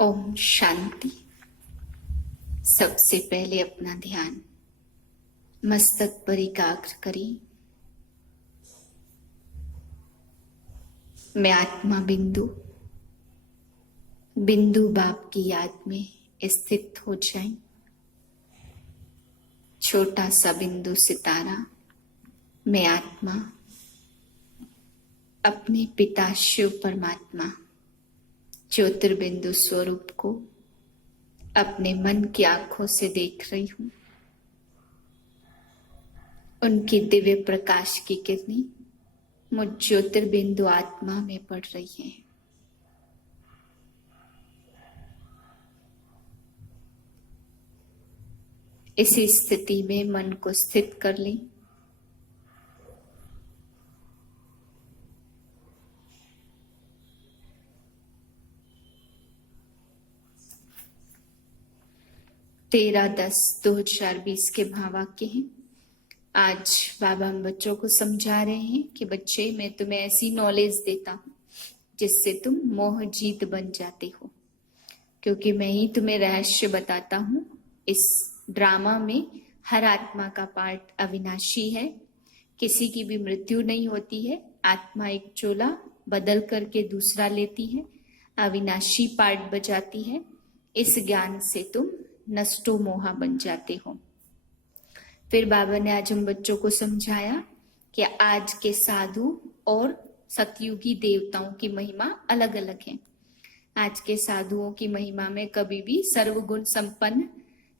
ओम शांति। सबसे पहले अपना ध्यान मस्तक पर एकाग्र करें। मैं आत्मा बिंदु बिंदु बाप की याद में स्थित हो जाएं। छोटा सा बिंदु सितारा मैं आत्मा अपने पिता शिव परमात्मा ज्योतिर्बिंदु स्वरूप को अपने मन की आंखों से देख रही हूं। उनकी दिव्य प्रकाश की किरणें मुझ ज्योतिर्बिंदु आत्मा में पड़ रही हैं। इसी स्थिति में मन को स्थित कर लें। तेरह 10/2020 के भावाक्य हैं। आज बाबा हम बच्चों को समझा रहे हैं कि बच्चे, मैं तुम्हें ऐसी नॉलेज देता हूं जिससे तुम मोह जीत बन जाते हो, क्योंकि मैं ही तुम्हें रहस्य बताता हूं। इस ड्रामा में हर आत्मा का पार्ट अविनाशी है, किसी की भी मृत्यु नहीं होती है। आत्मा एक चोला बदल करके दूसरा लेती है, अविनाशी पार्ट बजाती है। इस ज्ञान से तुम नष्टो मोहा बन जाते हो। फिर बाबा ने आज हम बच्चों को समझाया कि आज के साधु और सतयुगी देवताओं की महिमा अलग अलग है। आज के साधुओं की महिमा में कभी भी सर्वगुण संपन्न,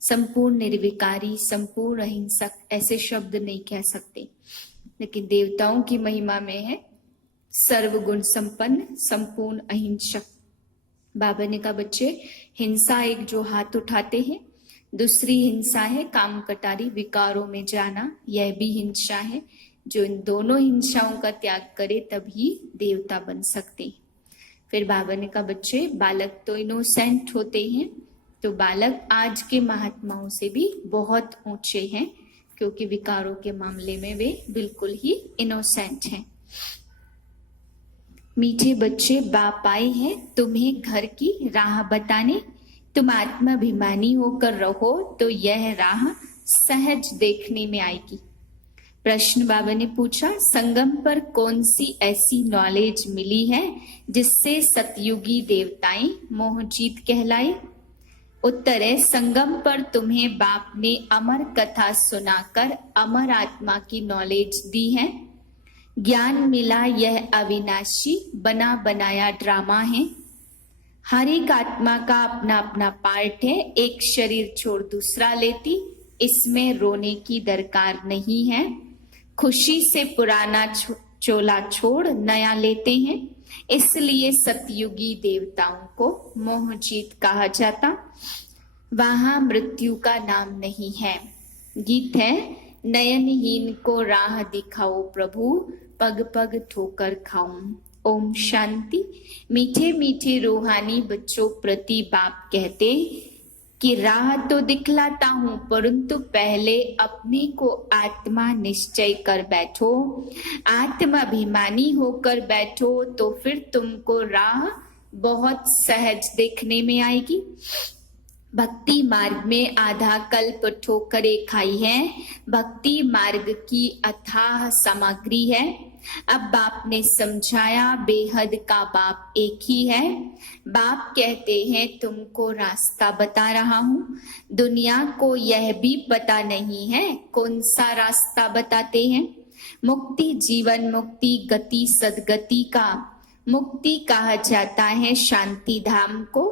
संपूर्ण निर्विकारी, संपूर्ण अहिंसक ऐसे शब्द नहीं कह सकते, लेकिन देवताओं की महिमा में है सर्वगुण संपन्न, संपूर्ण अहिंसक। बाबा ने कहा बच्चे, हिंसा एक जो हाथ उठाते हैं, दूसरी हिंसा है काम कटारी विकारों में जाना, यह भी हिंसा है। जो इन दोनों हिंसाओं का त्याग करे तभी देवता बन सकते। फिर बाबा ने कहा बच्चे, बालक तो इनोसेंट होते हैं, तो बालक आज के महात्माओं से भी बहुत ऊंचे हैं, क्योंकि विकारों के मामले में वे बिल्कुल ही इनोसेंट हैं। मीठे बच्चे, बाप आए हैं तुम्हें घर की राह बताने। तुम आत्माभिमानी होकर रहो तो यह राह सहज देखने में आएगी। प्रश्न बाबा ने पूछा, संगम पर कौन सी ऐसी नॉलेज मिली है जिससे सतयुगी देवताएं मोहजीत कहलाए? उत्तर है, संगम पर तुम्हें बाप ने अमर कथा सुनाकर अमर आत्मा की नॉलेज दी है। ज्ञान मिला यह अविनाशी बना बनाया ड्रामा है। हर एक आत्मा का अपना अपना पार्ट है, एक शरीर छोड़ दूसरा लेती, इसमें रोने की दरकार नहीं है। खुशी से पुराना चोला छोड़ नया लेते हैं, इसलिए सतयुगी देवताओं को मोहजीत कहा जाता। वहां मृत्यु का नाम नहीं है। गीत है, नयनहीन को राह दिखाओ प्रभु, पग पग ठोकर खाऊं। ओम शांति। मीठे मीठे रूहानी बच्चों प्रति बाप कहते कि राह तो दिखलाता हूं, परंतु पहले अपने को आत्मा निश्चय कर बैठो, आत्माभिमानी होकर बैठो, तो फिर तुमको राह बहुत सहज देखने में आएगी। भक्ति मार्ग में आधा कल्प ठोकरें खाई है, भक्ति मार्ग की अथाह सामग्री है। अब बाप ने समझाया बेहद का बाप एक ही है। बाप कहते हैं तुमको रास्ता बता रहा हूं। दुनिया को यह भी पता नहीं है कौन सा रास्ता बताते हैं। मुक्ति, जीवन मुक्ति, गति सदगति का मुक्ति कहा जाता है शांति धाम को।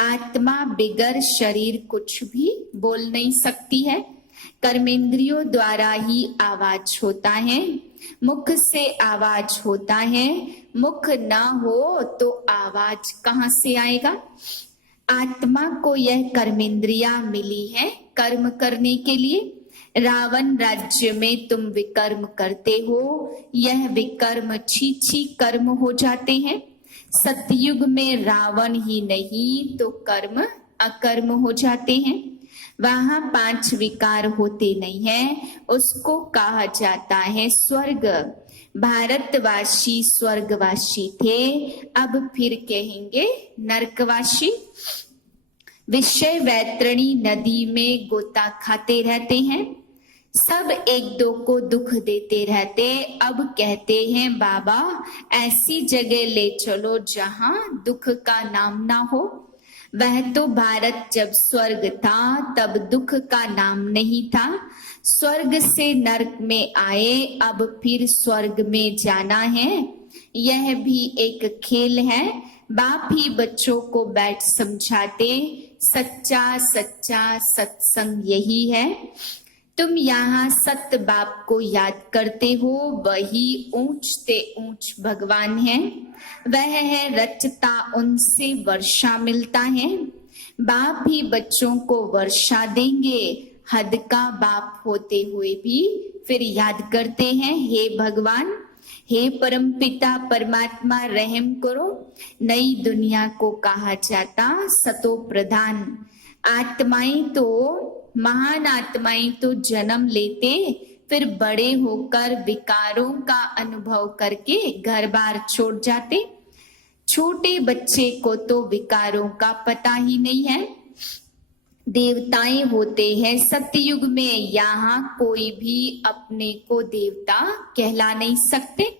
आत्मा बिगर शरीर कुछ भी बोल नहीं सकती है। कर्मेंद्रियों द्वारा ही आवाज होता है, मुख से आवाज होता है। मुख ना हो तो आवाज कहां से आएगा? आत्मा को यह कर्मेंद्रिया मिली है कर्म करने के लिए। रावण राज्य में तुम विकर्म करते हो, यह विकर्म छी कर्म हो जाते हैं। सतयुग में रावण ही नहीं तो कर्म अकर्म हो जाते हैं। वहां 5 विकार होते नहीं है, उसको कहा जाता है स्वर्ग। भारतवासी स्वर्गवासी थे, अब फिर कहेंगे नरकवासी। विषय वैतरणी नदी में गोता खाते रहते हैं, सब एक दो को दुख देते रहते, अब कहते हैं बाबा ऐसी जगह ले चलो जहां दुख का नाम ना हो। वह तो भारत जब स्वर्ग था तब दुख का नाम नहीं था, स्वर्ग से नरक में आए अब फिर स्वर्ग में जाना है, यह भी एक खेल है। बाप ही बच्चों को बैठ समझाते, सच्चा सच्चा सत्संग यही है। तुम यहाँ सत बाप को याद करते हो, वही ऊंच ते ऊंच भगवान है, वह है रचता उनसे वर्षा मिलता है। बाप ही बच्चों को वर्षा देंगे, हद का बाप होते हुए भी फिर याद करते हैं हे भगवान, हे परम पिता परमात्मा रहम करो। नई दुनिया को कहा जाता सतो प्रधान। आत्माएं तो महान आत्माएं तो जन्म लेते, फिर बड़े होकर विकारों का अनुभव करके घर बार छोड़ जाते। छोटे बच्चे को तो विकारों का पता ही नहीं है। देवताएं होते हैं सतयुग में, यहाँ कोई भी अपने को देवता कहला नहीं सकते।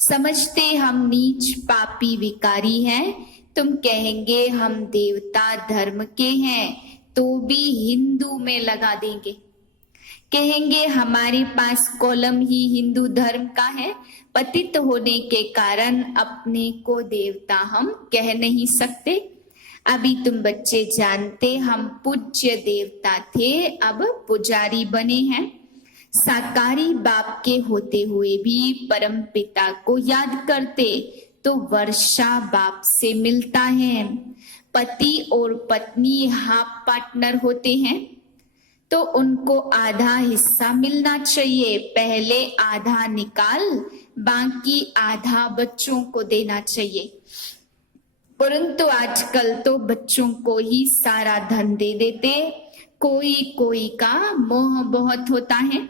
समझते हम नीच पापी विकारी हैं, तुम कहेंगे हम देवता धर्म के हैं, तो भी हिंदू में लगा देंगे। कहेंगे हमारे पास कॉलम ही हिंदू धर्म का है, पतित होने के कारण अपने को देवता हम कह नहीं सकते। अभी तुम बच्चे जानते हम पूज्य देवता थे, अब पुजारी बने हैं। साकारी बाप के होते हुए भी परम पिता को याद करते, तो वर्षा बाप से मिलता है। पति और पत्नी हाफ पार्टनर होते हैं, तो उनको आधा हिस्सा मिलना चाहिए। पहले आधा निकाल, बाकी आधा बच्चों को देना चाहिए। परंतु आजकल तो बच्चों को ही सारा धन दे देते, कोई कोई का मोह बहुत होता है।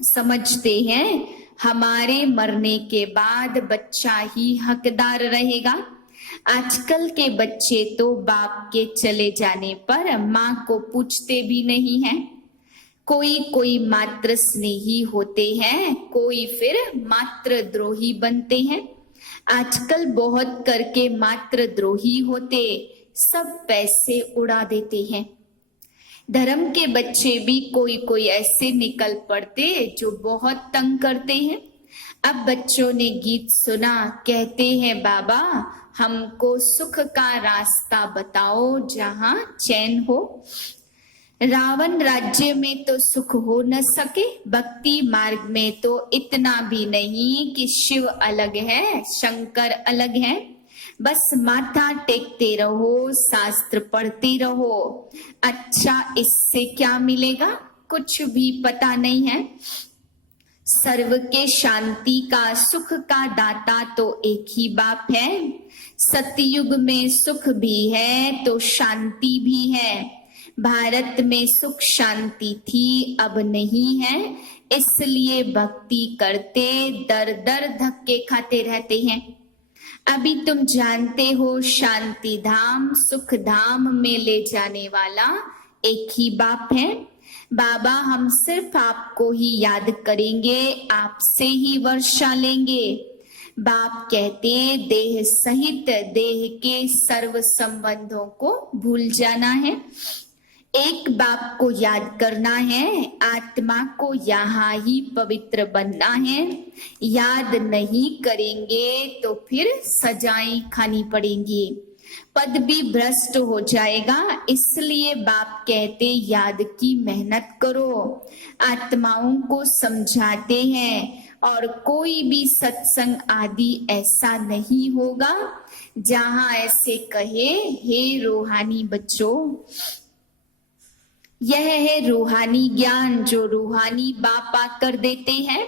समझते हैं हमारे मरने के बाद बच्चा ही हकदार रहेगा। आजकल के बच्चे तो बाप के चले जाने पर माँ को पूछते भी नहीं हैं। कोई कोई मात्र स्नेही होते हैं, कोई फिर मात्र द्रोही बनते हैं। आजकल बहुत करके मात्र द्रोही होते, सब पैसे उड़ा देते हैं। धर्म के बच्चे भी कोई कोई ऐसे निकल पड़ते जो बहुत तंग करते हैं। अब बच्चों ने गीत सुना, कहते हैं बाबा हमको सुख का रास्ता बताओ जहां चैन हो। रावण राज्य में तो सुख हो न सके, भक्ति मार्ग में तो इतना भी नहीं कि शिव अलग है शंकर अलग है। बस माथा टेकते रहो, शास्त्र पढ़ते रहो। अच्छा इससे क्या मिलेगा, कुछ भी पता नहीं है। सर्व के शांति का सुख का दाता तो एक ही बाप है। सतयुग में सुख भी है तो शांति भी है। भारत में सुख शांति थी, अब नहीं है, इसलिए भक्ति करते दर दर धक्के खाते रहते हैं। अभी तुम जानते हो शांति धाम सुख धाम में ले जाने वाला एक ही बाप है। बाबा हम सिर्फ आपको ही याद करेंगे, आपसे ही वर्षा लेंगे। बाप कहते देह सहित देह के सर्व संबंधों को भूल जाना है। एक बाप को याद करना है, आत्मा को यहाँ ही पवित्र बनना है। याद नहीं करेंगे तो फिर सजाएं खानी पड़ेंगी, पद भी भ्रष्ट हो जाएगा। इसलिए बाप कहते याद की मेहनत करो। आत्माओं को समझाते हैं और कोई भी सत्संग आदि ऐसा नहीं होगा जहां ऐसे कहे हे रूहानी बच्चों। यह है रूहानी ज्ञान जो रूहानी बाप आकर देते हैं।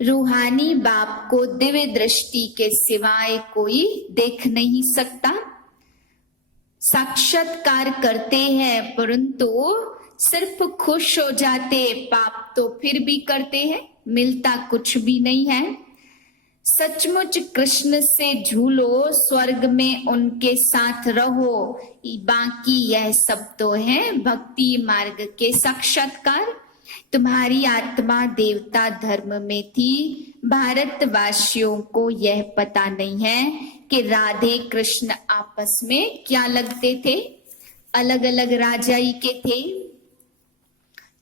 रूहानी बाप को दिव्य दृष्टि के सिवाय कोई देख नहीं सकता। साक्षात्कार करते हैं परंतु सिर्फ खुश हो जाते, पाप तो फिर भी करते हैं। मिलता कुछ भी नहीं है। सचमुच कृष्ण से झूलो, स्वर्ग में उनके साथ रहो, बाकी यह सब तो है भक्ति मार्ग के साक्षात्कार। तुम्हारी आत्मा देवता धर्म में थी, भारतवासियों को यह पता नहीं है कि राधे कृष्ण आपस में क्या लगते थे, अलग अलग राजाई के थे।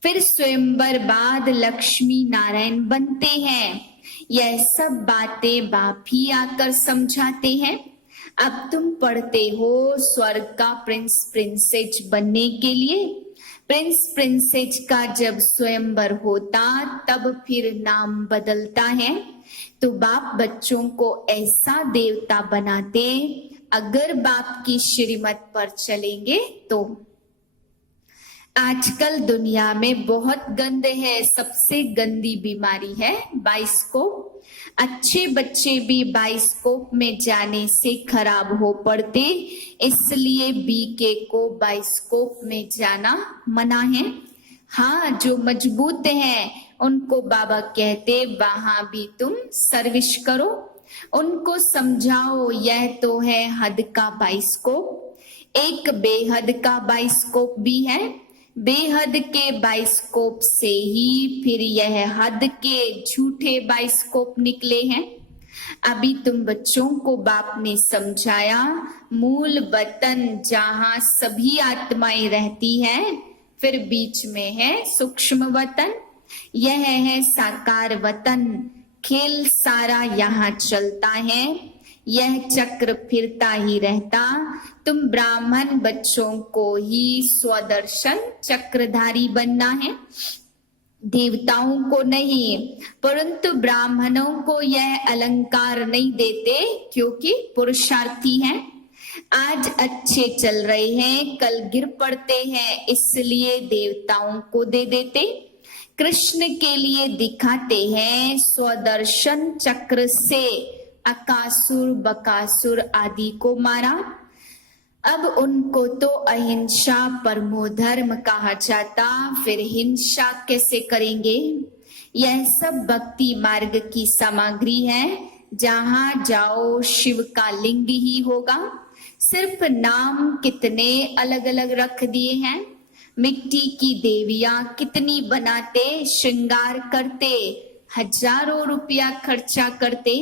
फिर स्वयंवर बाद लक्ष्मी नारायण बनते हैं। यह सब बातें बाप ही आकर समझाते हैं। अब तुम पढ़ते हो स्वर्ग का प्रिंस प्रिंसेस बनने के लिए। प्रिंस प्रिंसेस का जब स्वयंवर होता तब फिर नाम बदलता है। तो बाप बच्चों को ऐसा देवता बनाते, अगर बाप की श्रीमत पर चलेंगे तो। आजकल दुनिया में बहुत गंद है, सबसे गंदी बीमारी है बाइस्कोप। अच्छे बच्चे भी बाइस्कोप में जाने से खराब हो पड़ते, इसलिए बीके को बाइस्कोप में जाना मना है। हाँ, जो मजबूत हैं उनको बाबा कहते वहां भी तुम सर्विस करो, उनको समझाओ यह तो है हद का बाइस्कोप। एक बेहद का बाइस्कोप भी है, बेहद के बाइस्कोप से ही फिर यह हद के झूठे बाइस्कोप निकले हैं। अभी तुम बच्चों को बाप ने समझाया, मूल वतन जहां सभी आत्माएं रहती हैं, फिर बीच में है सूक्ष्म वतन, यह है साकार वतन। खेल सारा यहाँ चलता है, यह चक्र फिरता ही रहता। तुम ब्राह्मण बच्चों को ही स्वदर्शन चक्रधारी बनना है, देवताओं को नहीं। परंतु ब्राह्मणों को यह अलंकार नहीं देते क्योंकि पुरुषार्थी हैं। आज अच्छे चल रहे हैं, कल गिर पड़ते हैं, इसलिए देवताओं को दे देते। कृष्ण के लिए दिखाते हैं स्वदर्शन चक्र से अकासुर बकासुर आदि को मारा। अब उनको तो अहिंसा परमो धर्म कहा जाता, फिर हिंसा कैसे करेंगे। यह सब भक्ति मार्ग की सामग्री है, जहां जाओ शिव का लिंग ही होगा। सिर्फ नाम कितने अलग अलग रख दिए हैं। मिट्टी की देवियां कितनी बनाते, श्रृंगार करते, हजारों रुपया खर्चा करते।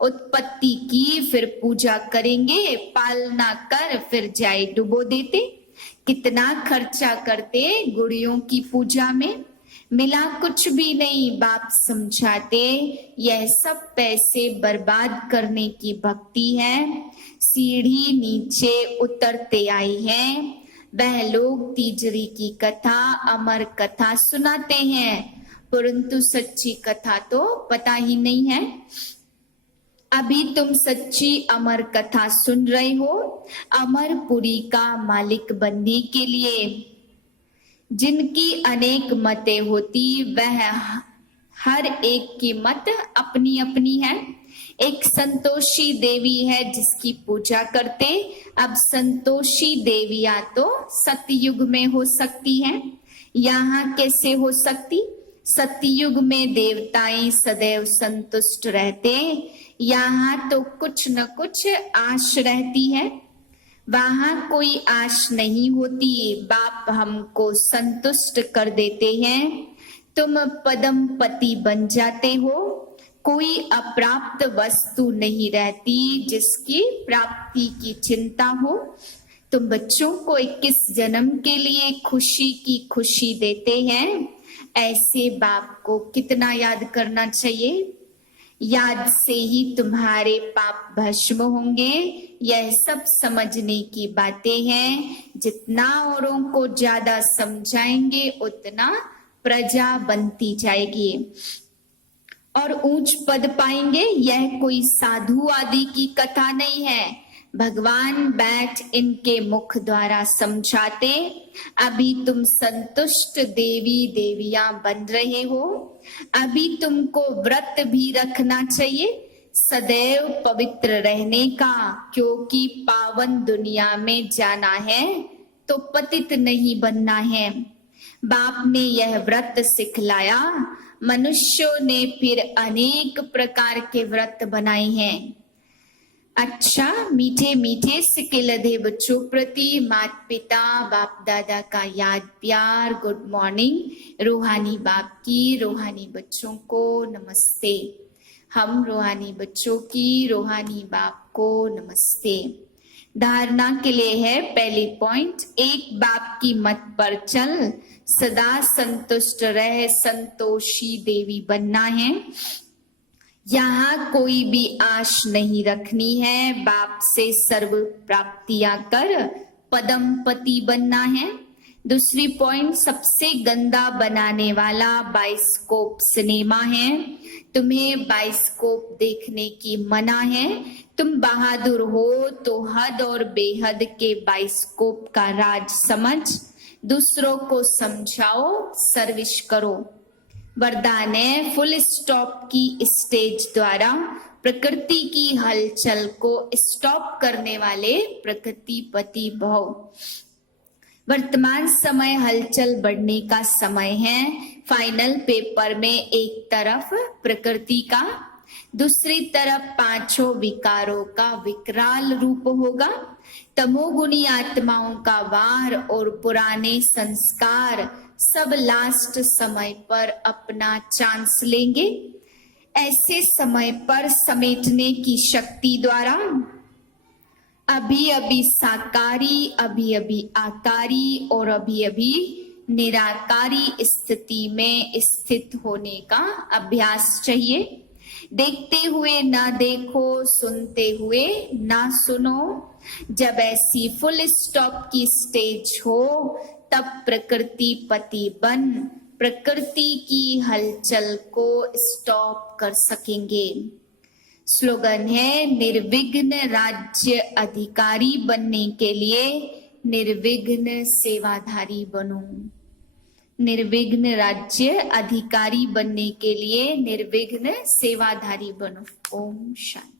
उत्पत्ति की फिर पूजा करेंगे, पालना कर फिर जाए डुबो देते। कितना खर्चा करते गुड़ियों की पूजा में, मिला कुछ भी नहीं। बाप समझाते यह सब पैसे बर्बाद करने की भक्ति है। सीढ़ी नीचे उतरते आई है। वह लोग तीजरी की कथा, अमर कथा सुनाते हैं, परंतु सच्ची कथा तो पता ही नहीं है। अभी तुम सच्ची अमर कथा सुन रहे हो, अमरपुरी का मालिक बनने के लिए। जिनकी अनेक मतें होती, वह हर एक की मत अपनी अपनी है। एक संतोषी देवी है जिसकी पूजा करते। अब संतोषी देवियां तो सतयुग में हो सकती हैं, यहाँ कैसे हो सकती। सतयुग में देवताएं सदैव संतुष्ट रहते, यहाँ तो कुछ न कुछ आश रहती है, वहां कोई आश नहीं होती। बाप हमको संतुष्ट कर देते हैं, तुम पदम पति बन जाते हो। कोई अप्राप्त वस्तु नहीं रहती जिसकी प्राप्ति की चिंता हो। तुम बच्चों को 21 जन्म के लिए खुशी की खुशी देते हैं, ऐसे बाप को कितना याद करना चाहिए। याद से ही तुम्हारे पाप भस्म होंगे। यह सब समझने की बातें हैं। जितना औरों को ज्यादा समझाएंगे उतना प्रजा बनती जाएगी और ऊंच पद पाएंगे। यह कोई साधु आदि की कथा नहीं है, भगवान बैठ इनके मुख द्वारा समझाते। अभी तुम संतुष्ट देवी देवियां बन रहे हो। अभी तुमको व्रत भी रखना चाहिए, सदैव पवित्र रहने का, क्योंकि पावन दुनिया में जाना है तो पतित नहीं बनना है। बाप ने यह व्रत सिखलाया। मनुष्यों ने फिर अनेक प्रकार के व्रत बनाए हैं। अच्छा, मीठे मीठे सिके लधे बच्चों प्रति माता पिता बाप दादा का याद प्यार गुड मॉर्निंग। रूहानी बाप की रूहानी बच्चों को नमस्ते। हम रूहानी बच्चों की रूहानी बाप को नमस्ते। धारणा के लिए है पहली पॉइंट, एक बाप की मत पर चल, सदा संतुष्ट रह, संतोषी देवी बनना है। यहाँ कोई भी आश नहीं रखनी है, बाप से सर्व प्राप्तियां कर पदम पति बनना है। दूसरी पॉइंट, सबसे गंदा बनाने वाला बाइस्कोप सिनेमा है, तुम्हें बाइस्कोप देखने की मना है। तुम बहादुर हो तो हद और बेहद के बाइस्कोप का राज समझ, दूसरों को समझाओ, सर्विस करो। वरदान है फुल स्टॉप की स्टेज द्वारा प्रकृति की हलचल को स्टॉप करने वाले प्रकृतिपति भव। वर्तमान समय हलचल बढ़ने का समय है। फाइनल पेपर में एक तरफ प्रकृति का, दूसरी तरफ पांचों विकारों का विकराल रूप होगा। तमोगुणी आत्माओं का वार और पुराने संस्कार सब लास्ट समय पर अपना चांस लेंगे। ऐसे समय पर समेटने की शक्ति द्वारा अभी अभी साकारी, अभी अभी आकारी और अभी अभी निराकारी स्थिति में स्थित होने का अभ्यास चाहिए। देखते हुए ना देखो, सुनते हुए ना सुनो। जब ऐसी फुल स्टॉप की स्टेज हो तब प्रकृति पति बन प्रकृति की हलचल को स्टॉप कर सकेंगे। स्लोगन है निर्विघ्न राज्य अधिकारी बनने के लिए निर्विघ्न सेवाधारी बनो। निर्विघ्न राज्य अधिकारी बनने के लिए निर्विघ्न सेवाधारी बनो। ओम शांति।